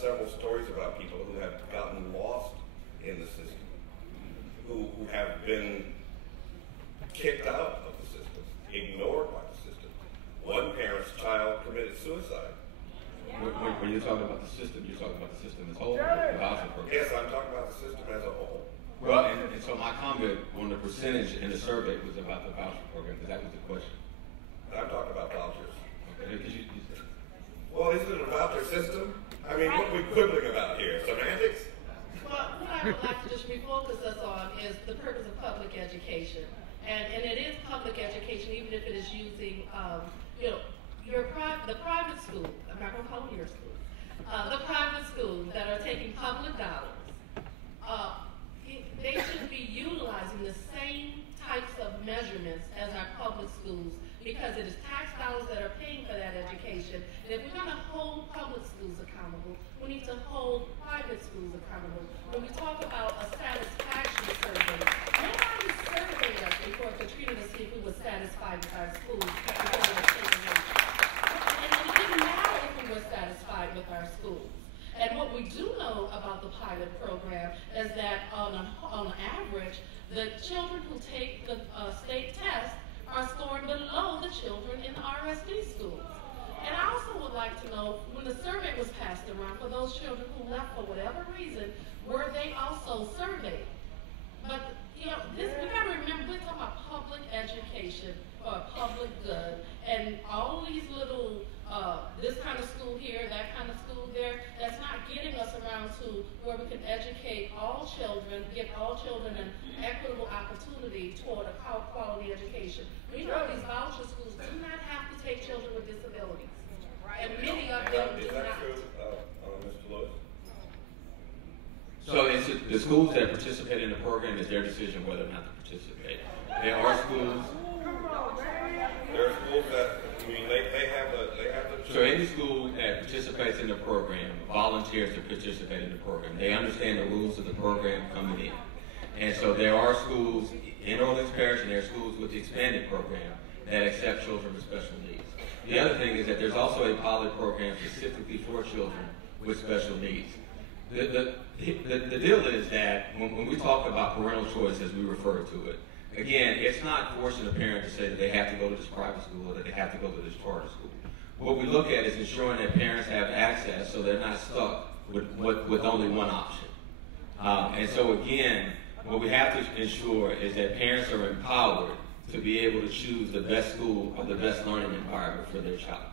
several stories about people who have gotten lost in the system, who have been kicked out of the system, ignored by the system. One parent's child committed suicide. When you're talking about the system, you're talking about the system as a whole, the voucher program. Yes, I'm talking about the system as a whole. Well, and so my comment on the percentage in the survey was about the voucher program, because that was the question. I'm talking about vouchers. Okay, well, isn't it a voucher system? I mean, what are we quibbling about here? Semantics? Well, what I would like to just refocus us on is the purpose of public education. And it is public education, even if it is using, the private school, I'm not going to call them your school, the private schools that are taking public dollars, they should be utilizing the same types of measurements as our public schools, because it is tax dollars that are paying for that education. And if we're going to hold public schools accountable, we need to hold private schools accountable. When we talk about a satisfaction survey, nobody surveyed us before Katrina to see if we were satisfied with our schools. And it didn't matter if we were satisfied with our schools. And what we do know about the pilot program is that on average, the children who take the state test are scoring below the children in the RSD schools. And I also would like to know, when the survey was passed around, for those children who left for whatever reason, were they also surveyed? But, we got to remember, we're talking about public education or public good, and all these little, this kind of school here, that kind of school there, that's not getting us around to where we can educate all children, give all children an equitable opportunity toward a quality education. We know these voucher schools do not have to take children with disabilities, and many of them do not. Is that true, Mr. Lewis? So it's the schools that participate in the program, is their decision whether or not to participate. There are schools. There are schools that, they have the So any school that participates in the program volunteers to participate in the program. They understand the rules of the program coming in. And so there are schools in Orleans Parish, and there are schools with the expanded program that accept children with special needs. The other thing is that there's also a pilot program specifically for children with special needs. The deal is that when we talk about parental choice, as we refer to it, again, it's not forcing a parent to say that they have to go to this private school or that they have to go to this charter school. What we look at is ensuring that parents have access so they're not stuck with only one option. And so again, what we have to ensure is that parents are empowered to be able to choose the best school or the best learning environment for their child.